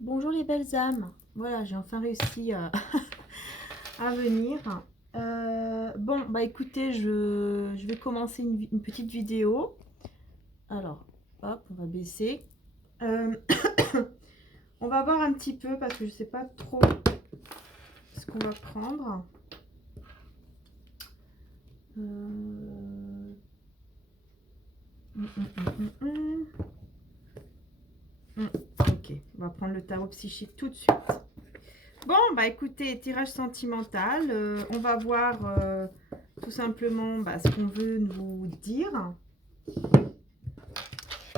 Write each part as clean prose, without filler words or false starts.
Bonjour les belles âmes. Voilà, j'ai enfin réussi à venir. Bon, bah écoutez, je vais commencer une petite vidéo. Alors, hop, on va baisser. Euh, on va voir un petit peu parce que je sais pas trop ce qu'on va prendre. Ok, on va prendre le tarot psychique tout de suite. Bon, bah écoutez, tirage sentimental. On va voir tout simplement ce qu'on veut nous dire.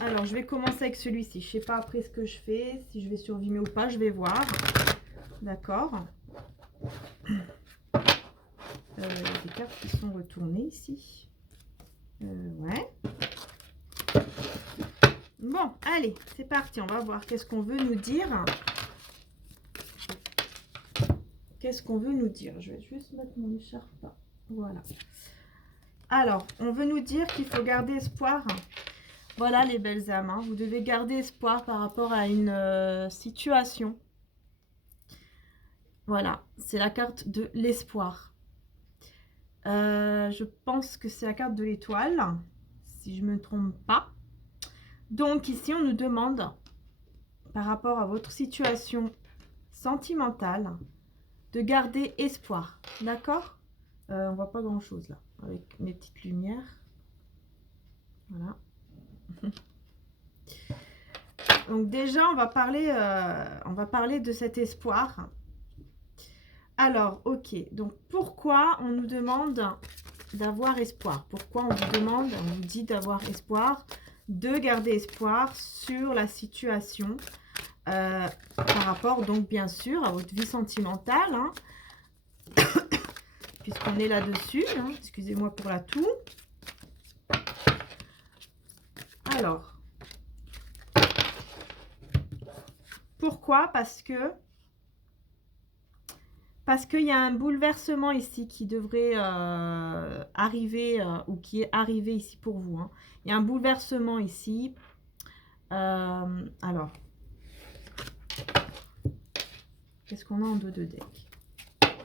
Alors, je vais commencer avec celui-ci. Je ne sais pas après ce que je fais, si je vais sur Vimeo ou pas, je vais voir. D'accord. Des cartes qui sont retournées ici. Ouais. Bon, allez, c'est parti. On va voir qu'est-ce qu'on veut nous dire. Qu'est-ce qu'on veut nous dire? Je vais juste mettre mon écharpe. Voilà. Alors, on veut nous dire qu'il faut garder espoir. Voilà les belles âmes. Hein. Vous devez garder espoir par rapport à une situation. Voilà, c'est la carte de l'espoir. Je pense que c'est la carte de l'étoile, si je ne me trompe pas. Donc ici, on nous demande, par rapport à votre situation sentimentale, de garder espoir. D'accord? On voit pas grand-chose là, avec mes petites lumières. Voilà. Donc déjà, on va parler de cet espoir. Alors, ok. Donc, pourquoi on nous demande d'avoir espoir? Pourquoi on vous demande, on vous dit d'avoir espoir, de garder espoir sur la situation par rapport, donc, bien sûr, à votre vie sentimentale, hein, puisqu'on est là-dessus. Hein, excusez-moi pour la toux. Alors, pourquoi? Parce qu'il y a un bouleversement ici qui devrait arriver ou qui est arrivé ici pour vous. Hein. Il y a un bouleversement ici. Alors, qu'est-ce qu'on a en dos de deck?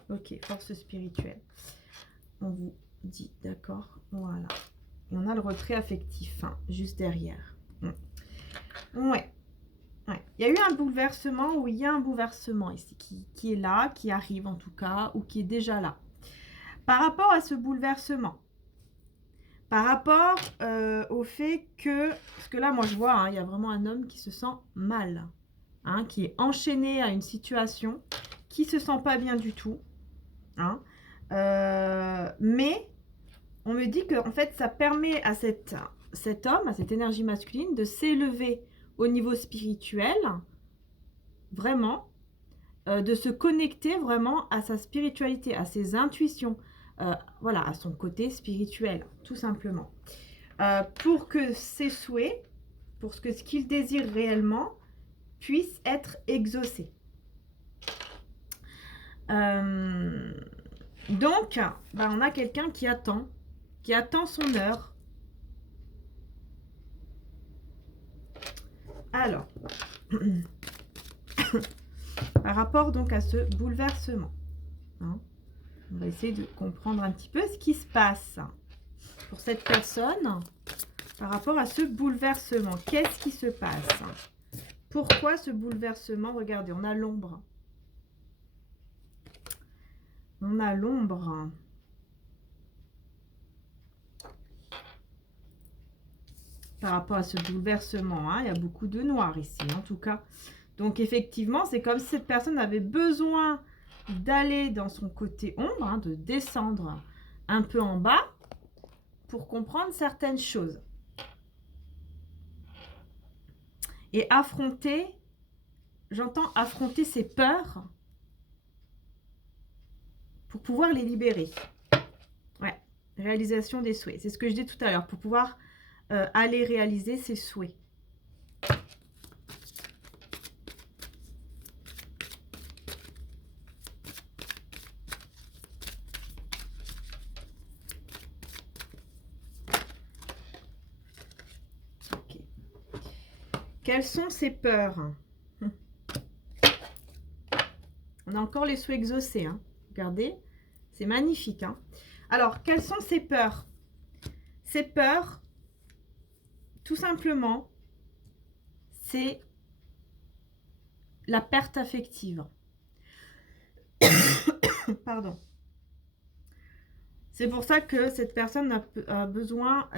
Ok, force spirituelle. On vous dit, d'accord, voilà. Et on a le retrait affectif, hein, juste derrière. Ouais. Ouais. Il y a eu un bouleversement, ou il y a un bouleversement ici, qui est là, qui arrive en tout cas, ou qui est déjà là. Par rapport à ce bouleversement, par rapport au fait que, parce que là, moi je vois, hein, il y a vraiment un homme qui se sent mal, hein, qui est enchaîné à une situation, qui se sent pas bien du tout, hein, mais on me dit que en fait, ça permet à cet homme, à cette énergie masculine, de s'élever au niveau spirituel, vraiment, de se connecter vraiment à sa spiritualité, à ses intuitions, voilà, à son côté spirituel, tout simplement. Pour que ses souhaits, pour que ce qu'il désire réellement, puisse être exaucé. Donc, on a quelqu'un qui attend son heure. Alors, par rapport donc à ce bouleversement, hein, on va essayer de comprendre un petit peu ce qui se passe pour cette personne par rapport à ce bouleversement. Qu'est-ce qui se passe? Pourquoi ce bouleversement? Regardez, on a l'ombre. On a l'ombre. Par rapport à ce bouleversement, hein, il y a beaucoup de noir ici, en tout cas. Donc, effectivement, c'est comme si cette personne avait besoin d'aller dans son côté ombre, hein, de descendre un peu en bas pour comprendre certaines choses. Et affronter, j'entends affronter ses peurs pour pouvoir les libérer. Ouais, réalisation des souhaits. C'est ce que je dis tout à l'heure, pour pouvoir aller réaliser ses souhaits. Okay. Quelles sont ses peurs? On a encore les souhaits exaucés. Hein. Regardez, c'est magnifique. Hein. Alors, quelles sont ces peurs? Ces peurs, tout simplement, c'est la perte affective. Pardon. C'est pour ça que cette personne a besoin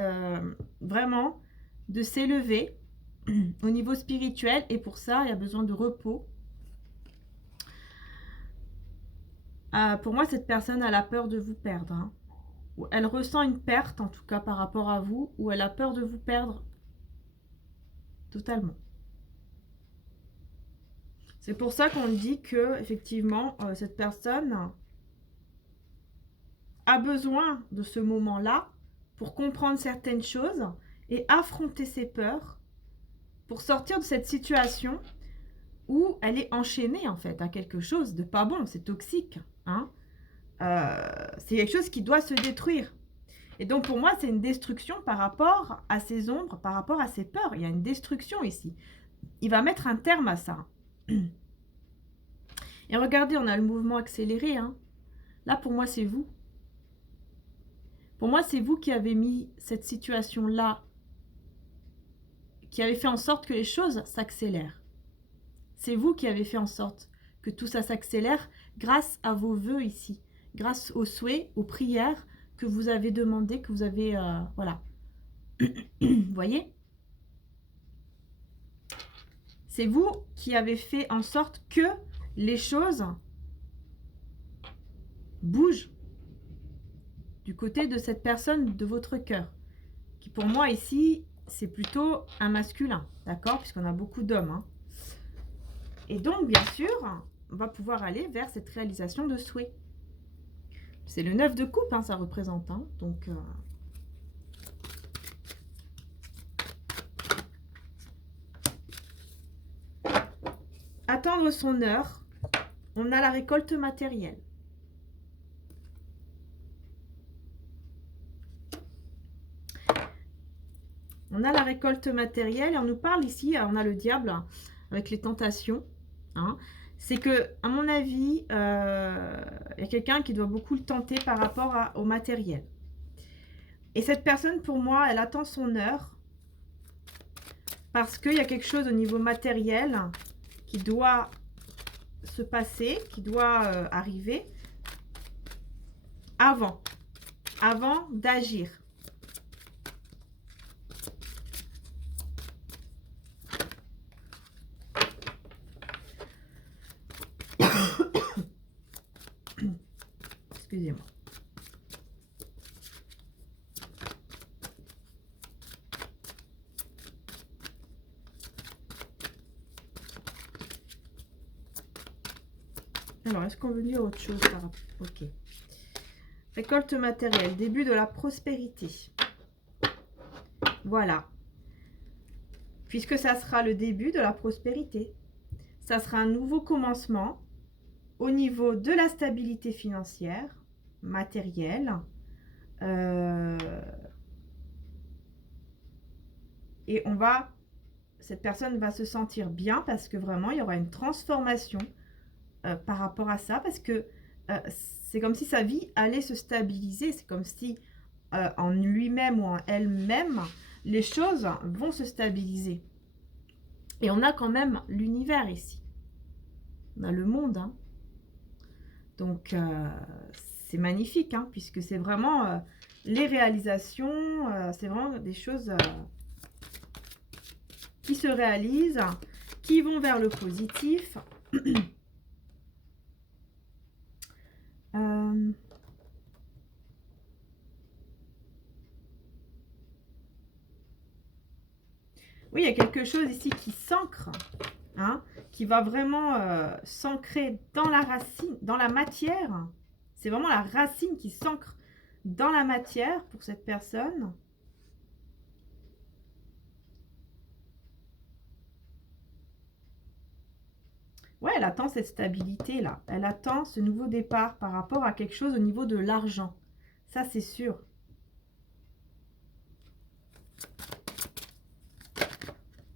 vraiment de s'élever au niveau spirituel. Et pour ça, il y a besoin de repos. Pour moi, cette personne a la peur de vous perdre. Hein. Elle ressent une perte, en tout cas par rapport à vous, ou elle a peur de vous perdre totalement. C'est pour ça qu'on dit que, effectivement, cette personne a besoin de ce moment-là pour comprendre certaines choses et affronter ses peurs pour sortir de cette situation où elle est enchaînée, en fait, à quelque chose de pas bon, c'est toxique. Hein. C'est quelque chose qui doit se détruire. Et donc, pour moi, c'est une destruction par rapport à ses ombres, par rapport à ses peurs. Il y a une destruction ici. Il va mettre un terme à ça. Et regardez, on a le mouvement accéléré. Hein. Là, pour moi, c'est vous. Pour moi, c'est vous qui avez mis cette situation-là, qui avez fait en sorte que les choses s'accélèrent. C'est vous qui avez fait en sorte que tout ça s'accélère grâce à vos vœux ici, grâce aux souhaits, aux prières que vous avez demandé, que vous avez... voilà. Vous voyez? C'est vous qui avez fait en sorte que les choses bougent du côté de cette personne de votre cœur. Qui pour moi ici, c'est plutôt un masculin, d'accord? Puisqu'on a beaucoup d'hommes. Hein. Et donc, bien sûr, on va pouvoir aller vers cette réalisation de souhait. C'est le 9 de coupe, hein, ça représente. Hein, donc, attendre son heure, on a la récolte matérielle. On a la récolte matérielle et on nous parle ici, on a le diable avec les tentations. Hein. C'est que, à mon avis, il y a quelqu'un qui doit beaucoup le tenter par rapport au matériel. Et cette personne, pour moi, elle attend son heure parce qu'il y a quelque chose au niveau matériel qui doit se passer, qui doit arriver avant d'agir. Excusez-moi. Alors, est-ce qu'on veut dire autre chose par rapport? Ok. Récolte matérielle, début de la prospérité. Voilà. Puisque ça sera le début de la prospérité. Ça sera un nouveau commencement au niveau de la stabilité financière, matérielle. Et cette personne va se sentir bien parce que vraiment, il y aura une transformation par rapport à ça. Parce que c'est comme si sa vie allait se stabiliser. C'est comme si en lui-même ou en elle-même, les choses vont se stabiliser. Et on a quand même l'univers ici. On a le monde. Hein. Donc, c'est magnifique, hein, puisque c'est vraiment les réalisations, c'est vraiment des choses qui se réalisent, qui vont vers le positif. Oui, il y a quelque chose ici qui s'ancre, hein, qui va vraiment s'ancrer dans la racine, dans la matière. C'est vraiment la racine qui s'ancre dans la matière pour cette personne. Ouais, elle attend cette stabilité-là. Elle attend ce nouveau départ par rapport à quelque chose au niveau de l'argent. Ça, c'est sûr.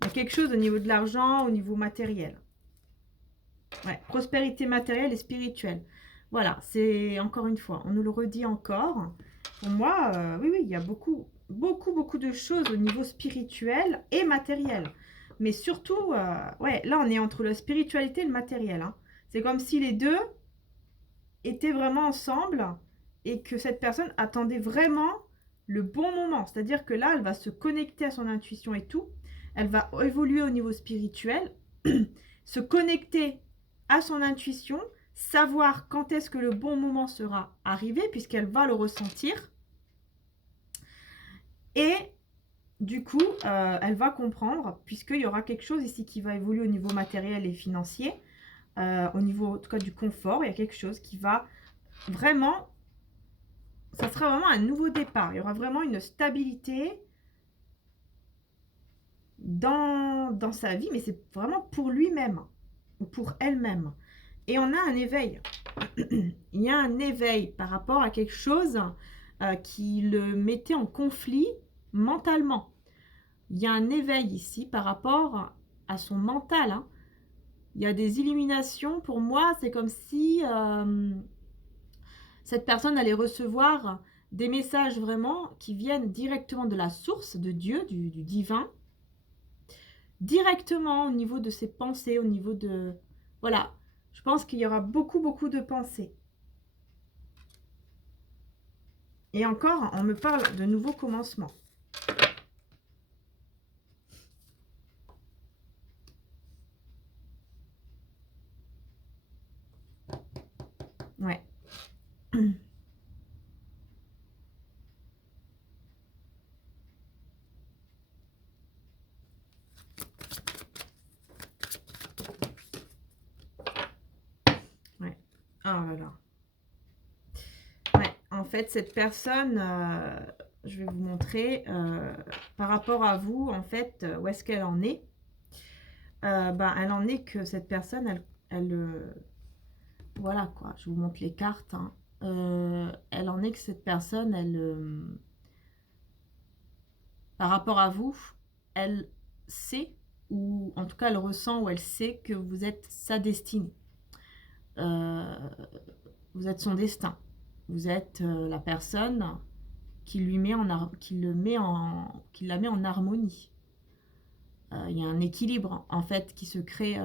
Il y a quelque chose au niveau de l'argent, au niveau matériel. Ouais, prospérité matérielle et spirituelle. Voilà, c'est encore une fois, on nous le redit encore. Pour moi, oui, oui, il y a beaucoup de choses au niveau spirituel et matériel. Mais surtout, ouais, là, on est entre la spiritualité et le matériel, hein. C'est comme si les deux étaient vraiment ensemble et que cette personne attendait vraiment le bon moment. C'est-à-dire que là, elle va se connecter à son intuition et tout. Elle va évoluer au niveau spirituel, se connecter à son intuition, savoir quand est-ce que le bon moment sera arrivé, puisqu'elle va le ressentir. Et du coup, elle va comprendre, puisqu'il y aura quelque chose ici qui va évoluer au niveau matériel et financier, au niveau en tout cas du confort, il y a quelque chose qui va vraiment, ça sera vraiment un nouveau départ. Il y aura vraiment une stabilité dans sa vie, mais c'est vraiment pour lui-même ou pour elle-même. Et on a un éveil. Il y a un éveil par rapport à quelque chose qui le mettait en conflit mentalement. Il y a un éveil ici par rapport à son mental, hein. Il y a des illuminations. Pour moi, c'est comme si cette personne allait recevoir des messages vraiment qui viennent directement de la source, de Dieu, du divin, directement au niveau de ses pensées, au niveau de... Voilà, je pense qu'il y aura beaucoup de pensées. Et encore, on me parle de nouveaux commencements. Ouais. Ouais. Oh là là. Ouais, en fait, cette personne, je vais vous montrer, par rapport à vous, en fait, où est-ce qu'elle en est. Ben, elle en est que cette personne, voilà quoi, je vous montre les cartes, hein. Elle en est que cette personne, par rapport à vous, elle sait, ou en tout cas elle ressent, ou elle sait que vous êtes sa destinée. Euh, vous êtes son destin. Vous êtes la personne qui lui met qui la met en harmonie. Il y a un équilibre en fait qui se crée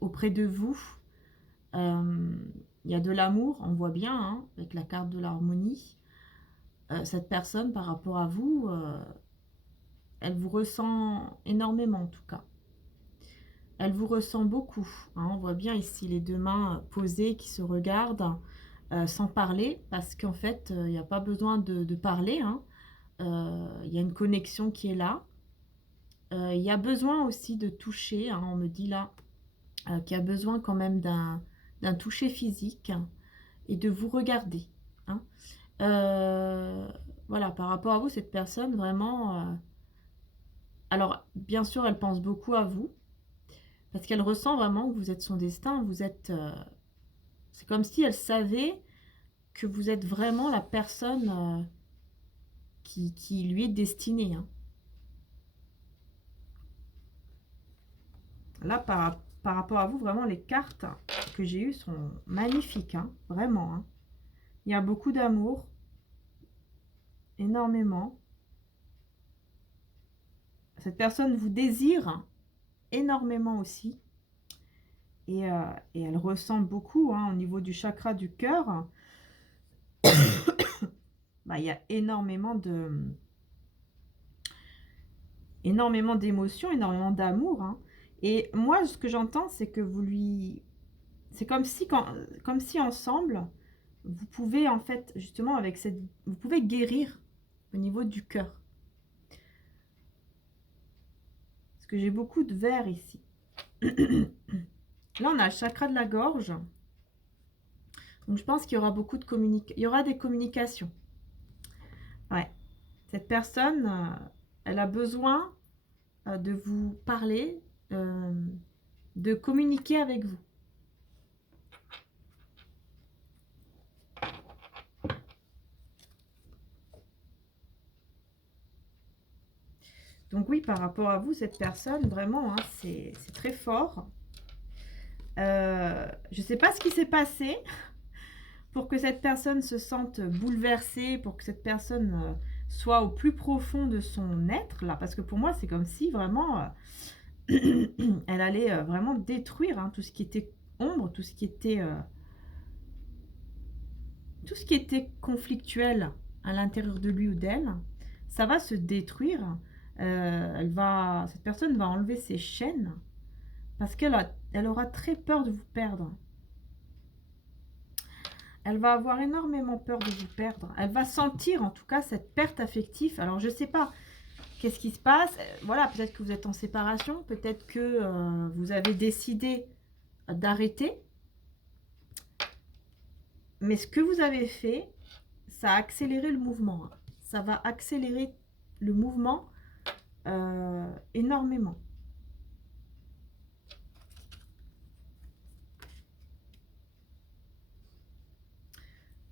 auprès de vous. Il y a de l'amour, on voit bien, hein, avec la carte de l'harmonie. Cette personne par rapport à vous, elle vous ressent énormément en tout cas. Elle vous ressent beaucoup, hein. On voit bien ici les deux mains posées qui se regardent sans parler, parce qu'en fait, il n'y a pas besoin de parler, hein. Il y a une connexion qui est là. Il y a besoin aussi de toucher, hein. On me dit là qu'il y a besoin quand même d'un toucher physique, hein, et de vous regarder, hein. Euh, voilà, par rapport à vous, cette personne, vraiment... alors, bien sûr, elle pense beaucoup à vous, parce qu'elle ressent vraiment que vous êtes son destin. Vous êtes... c'est comme si elle savait que vous êtes vraiment la personne qui lui est destinée, hein. Là, par rapport à vous, vraiment, les cartes que j'ai eues sont magnifiques, hein, vraiment, hein. Il y a beaucoup d'amour, énormément. Cette personne vous désire énormément aussi. Et elle ressent beaucoup, hein, au niveau du chakra du cœur. Bah, il y a énormément d'émotions, énormément d'amour, hein. Et moi, ce que j'entends, c'est que vous lui... C'est comme si ensemble, vous pouvez en fait, justement, avec cette... Vous pouvez guérir au niveau du cœur. Parce que j'ai beaucoup de verre ici. Là, on a le chakra de la gorge. Donc, je pense qu'il y aura il y aura des communications. Ouais. Cette personne, elle a besoin de vous parler, de communiquer avec vous. Donc oui, par rapport à vous, cette personne, vraiment, hein, c'est très fort. Je ne sais pas ce qui s'est passé pour que cette personne se sente bouleversée, pour que cette personne soit au plus profond de son être, là. Parce que pour moi, c'est comme si vraiment, elle allait vraiment détruire hein, tout ce qui était ombre, tout ce qui était conflictuel à l'intérieur de lui ou d'elle. Ça va se détruire. Cette personne va enlever ses chaînes parce elle aura très peur de vous perdre. Elle va avoir énormément peur de vous perdre. Elle va sentir en tout cas cette perte affective. Alors je ne sais pas qu'est-ce qui se passe. Voilà, peut-être que vous êtes en séparation. Peut-être que vous avez décidé d'arrêter. Mais ce que vous avez fait, ça a accéléré le mouvement. Ça va accélérer le mouvement énormément.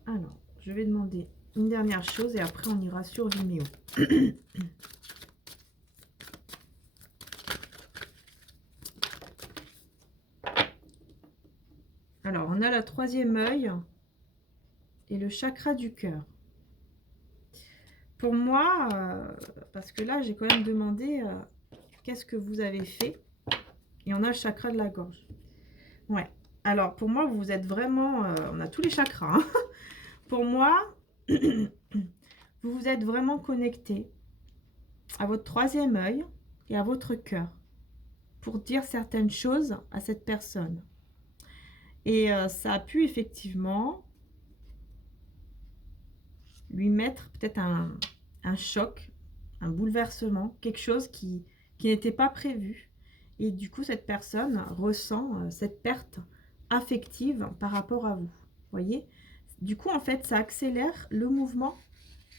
Alors, je vais demander une dernière chose et après on ira sur Vimeo. Alors, on a la troisième œil et le chakra du cœur. Pour moi, parce que là, j'ai quand même demandé qu'est-ce que vous avez fait. Et on a le chakra de la gorge. Ouais. Alors, pour moi, vous êtes vraiment... on a tous les chakras. Hein. Pour moi, vous vous êtes vraiment connecté à votre troisième œil et à votre cœur pour dire certaines choses à cette personne. Et ça a pu effectivement lui mettre peut-être un choc, un bouleversement, quelque chose qui n'était pas prévu. Et du coup, cette personne ressent cette perte affective par rapport à vous. Voyez? Du coup, en fait, ça accélère le mouvement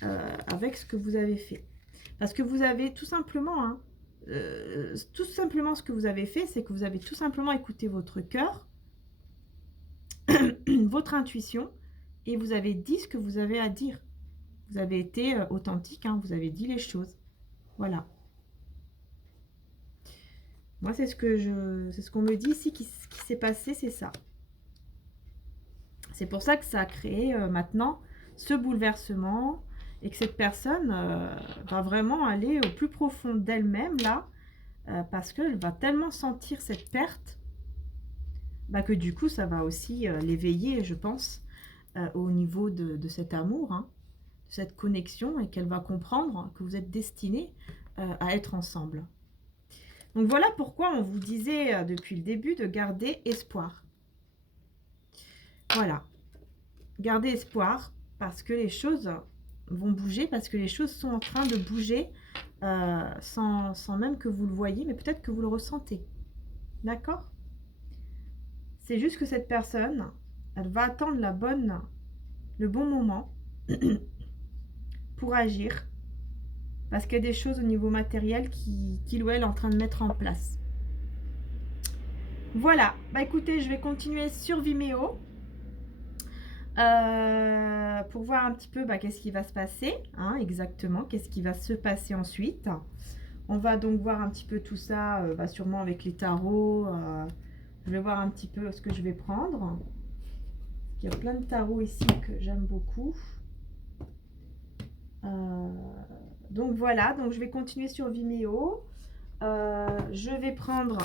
avec ce que vous avez fait. Parce que vous avez tout simplement, hein, ce que vous avez fait, c'est que vous avez tout simplement écouté votre cœur, votre intuition, et vous avez dit ce que vous avez à dire. Vous avez été authentique, hein, vous avez dit les choses. Voilà. Moi, c'est ce qu'on me dit ici, ce qui s'est passé, c'est ça. C'est pour ça que ça a créé maintenant ce bouleversement et que cette personne va vraiment aller au plus profond d'elle-même, là, parce qu'elle va tellement sentir cette perte que du coup, ça va aussi l'éveiller, je pense, au niveau de cet amour, hein, de cette connexion, et qu'elle va comprendre que vous êtes destinés à être ensemble. Donc voilà pourquoi on vous disait depuis le début de garder espoir. Voilà. Gardez espoir parce que les choses vont bouger, parce que les choses sont en train de bouger sans même que vous le voyez, mais peut-être que vous le ressentez. D'accord? C'est juste que cette personne, elle va attendre le bon moment pour agir, parce qu'il y a des choses au niveau matériel qu'il ou elle est en train de mettre en place. Voilà, écoutez, je vais continuer sur Vimeo pour voir un petit peu qu'est-ce qui va se passer, hein, exactement, qu'est-ce qui va se passer ensuite. On va donc voir un petit peu tout ça, sûrement avec les tarots. Je vais voir un petit peu ce que je vais prendre. Il y a plein de tarots ici que j'aime beaucoup. Donc voilà, donc je vais continuer sur Vimeo. Je vais prendre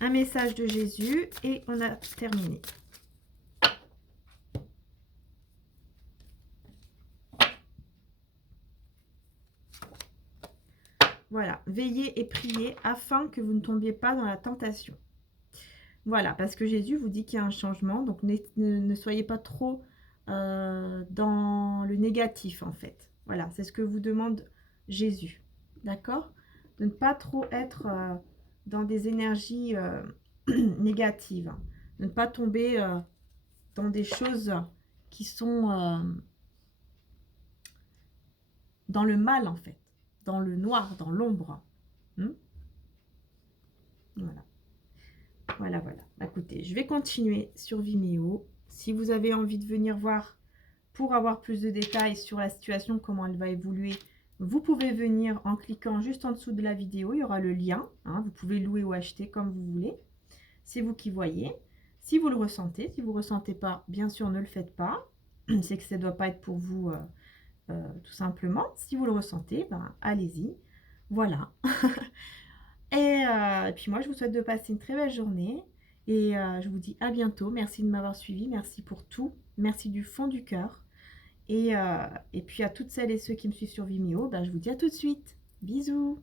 un message de Jésus et on a terminé. Voilà, veillez et priez afin que vous ne tombiez pas dans la tentation. Voilà, parce que Jésus vous dit qu'il y a un changement, donc ne soyez pas trop dans le négatif en fait. Voilà, c'est ce que vous demande Jésus. D'accord? De ne pas trop être dans des énergies négatives. De ne pas tomber dans des choses qui sont dans le mal en fait. Dans le noir, dans l'ombre. Voilà. Voilà. Écoutez, je vais continuer sur Vimeo. Si vous avez envie de venir voir pour avoir plus de détails sur la situation, comment elle va évoluer, vous pouvez venir en cliquant juste en dessous de la vidéo. Il y aura le lien. Hein, vous pouvez louer ou acheter comme vous voulez. C'est vous qui voyez. Si vous le ressentez, si vous ne ressentez pas, bien sûr, ne le faites pas. C'est que ça ne doit pas être pour vous tout simplement. Si vous le ressentez, ben, allez-y. Voilà. Et puis moi, je vous souhaite de passer une très belle journée. Et je vous dis à bientôt. Merci de m'avoir suivi. Merci pour tout. Merci du fond du cœur. Et puis à toutes celles et ceux qui me suivent sur Vimeo, ben, je vous dis à tout de suite. Bisous.